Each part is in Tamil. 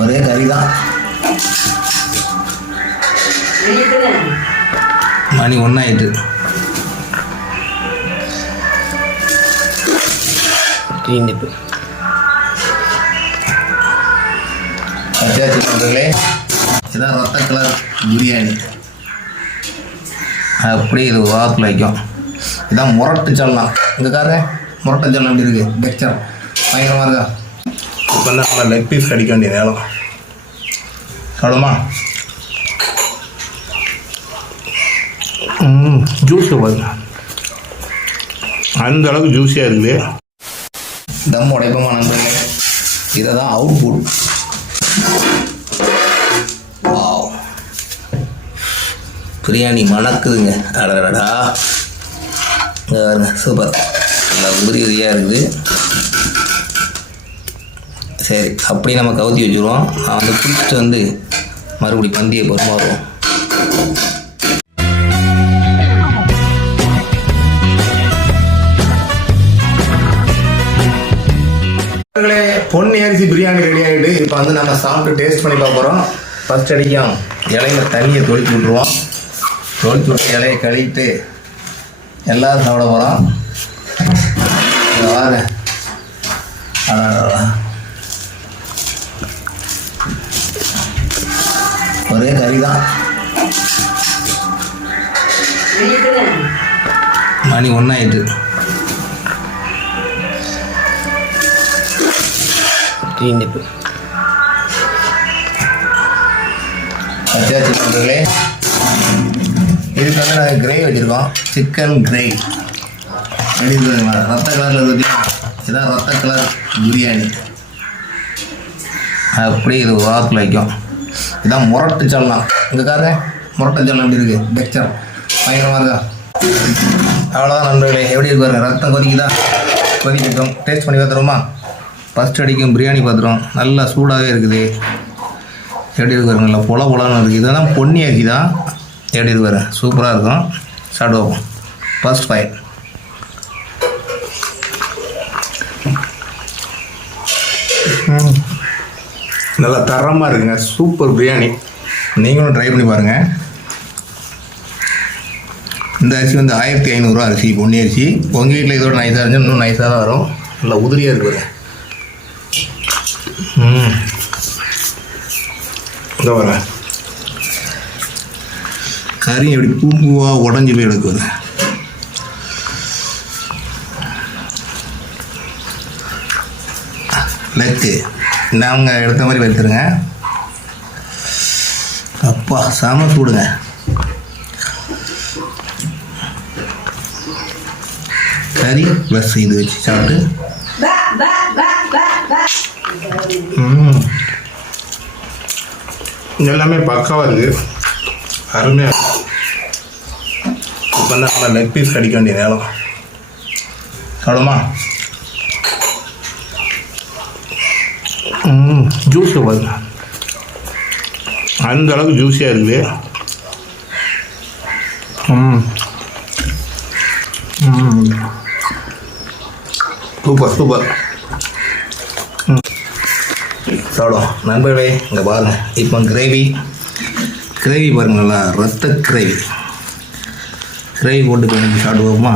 ஒரே கறி தான். மணி 1 ஆயிட்டு. நண்பர்களே, இதான் ரத்த கலர் பிரியாணி. அப்படி இது வாரத்தில் வைக்கும். இதான் முரட்டு சல்லாம். இங்கே காரு முரட்டு சல்லாம் எப்படி இருக்குது? டெக்ஸ்டர் பயங்கரமாக இருக்கா? இப்போ நம்ம லெக் பீஸ் கடிக்க வேண்டிய நேரம். சாப்பிடுமா? ஜூஸை பாருங்க, அந்த அளவுக்கு ஜூஸியாக இருக்குது. தம் உடைப்போமா நண்பர்களே? இதை தான் அவுட்புட். பிரியாணி மணக்குதுங்க. அடடா, சூப்பர், நல்லா உதிரி உதிரியாக இருக்குது. சரி, அப்படி நம்ம கவுத்தி வச்சுருவோம். நான் வந்து குளிச்சுட்டு வந்து மறுபடி பந்தியை பரிமாறுவோம். பொன்னி அரிசி பிரியாணி ரெடி ஆகிட்டு இப்போ வந்து நம்ம சாப்பிட்டு டேஸ்ட் பண்ணி பார்க்குறோம். ஃபஸ்ட் அடிக்கும் இலையில தண்ணியை தொளிச்சு விட்ருவோம். தொளிச்சு விட்டு இலையை கழுவிட்டு எல்லோரும் சாப்பிட போகிறோம். வாங்க, ஒரே கறி தான். மணி 1 ஆயிட்டு. நண்பர்களே, இதுக்கு வந்து நாங்கள் கிரேவி வச்சுருக்கோம். சிக்கன் கிரேவி ரத்த கலரில் இருக்குது. இதுதான் ரத்த கலர் பிரியாணி. அப்படி இது வாரத்தில் வைக்கும். இதான் முரட்டு சல்லாம். இங்கே காரு முரட்டு சல்லாம் எப்படி இருக்குது? டெக்ஸ்டர் பயங்கரமாக இருக்கா? அவ்வளோதான் நண்பர்களே, எப்படி இருக்கு பாருங்க. ரத்தம் கொதிக்குதா? கொதிக்கட்டும், டேஸ்ட் பண்ணி பார்த்துருவோமா? ஃபஸ்ட் அடிக்கும் பிரியாணி பார்த்துருவோம். நல்லா சூடாகவே இருக்குது. எப்படி இருக்கு? நல்லா பொல பொலான்னு இருக்குது. இதெல்லாம் பொன்னி அரிசி தான். எப்படி இருக்கு? சூப்பராக இருக்கும். சாப்பிடுவோம். First fight. நல்லா தரமாக இருக்குங்க. சூப்பர் பிரியாணி. நீங்களும் ட்ரை பண்ணி பாருங்கள். இந்த அரிசி வந்து 1500 அரிசி, பொன்னி அரிசி. உங்கள் வீட்டில் இதோட நைஸாக இருந்துச்சு, இன்னும் நைஸாக தான் வரும். நல்லா உதிரியாக இருக்குது. இந்த வர கறி எப்படி பூ பூவாக உடஞ்சி போய் எடுக்குது. லெக்கு நாங்கள் எடுத்த மாதிரி வைத்துருங்க. அப்பா சாம சூடுங்க. கறி ப்ளஸ் இது வச்சு சாப்பிட்டு எல்லாமே பக்காவாக இருக்குது. அருமையாக இருக்குது. இப்போ தான் நம்ம லெக் பீஸ் கடிக்க வேண்டிய நேரம். சாப்பிடுமா? ஜூஸை பாருங்க, அந்த அளவுக்கு ஜூஸியாக இருக்குது. Super super. சாப்பிடும் நண்பர்களே. இங்கே பாருங்கள், இப்போ கிரேவி பாருங்கள். நல்லா ரத்த கிரேவி போட்டு பண்ணி சாப்பிடுவோமா?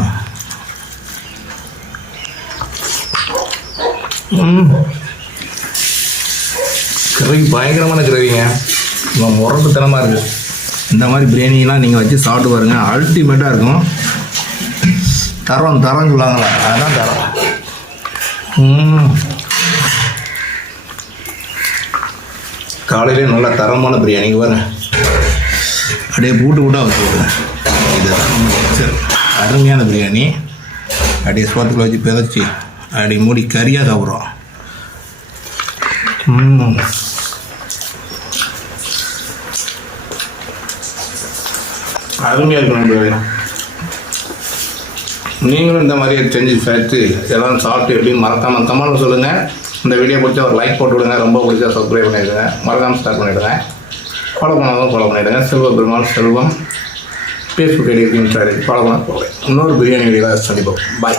கிரேவி பயங்கரமான கிரேவிங்க. முரட்டுத்தனமாக இருக்குது. இந்த மாதிரி பிரியாணிலாம் நீங்கள் வச்சு சாப்பிட்டு பாருங்கள். அல்டிமேட்டாக இருக்கும். தரம் சொல்லுவாங்களா, அதுதான் தரம். காலையிலே நல்ல தரமான பிரியாணி பாருங்க. அப்படியே பூட்டு வச்சுருவேன். இதுதான் மிக்சர். அருமையான பிரியாணி. அப்படியே சோத்துக்குள்ள வச்சு பிதைச்சி அப்படி மூடி கறியாக சாப்பிட்றோம். அருமையாக இருக்கணும். நீங்களும் இந்த மாதிரி செஞ்சு சேர்த்து எல்லாம் சாப்பிட்டு எப்படின்னு மறக்காமல் கமெண்ட் சொல்லுங்கள். இந்த வீடியோ பிடிச்சா ஒரு லைக் போட்டு விடுங்க. ரொம்ப பிடிச்சா சப்ஸ்கிரைப் பண்ணிவிடுங்க. மறக்காமல் ஸ்டார்ட் பண்ணிவிடுங்க. ஃபாலோ பண்ணாலும் ஃபாலோ பண்ணிவிடுங்க. செல்வம் ஃபேஸ்புக் ஐடி இருக்குன்னு சார் ஃபாலோ பண்ண போகிறேன். இன்னொரு பிரியாணி வீடியோவில் சந்திப்போம். பாய்.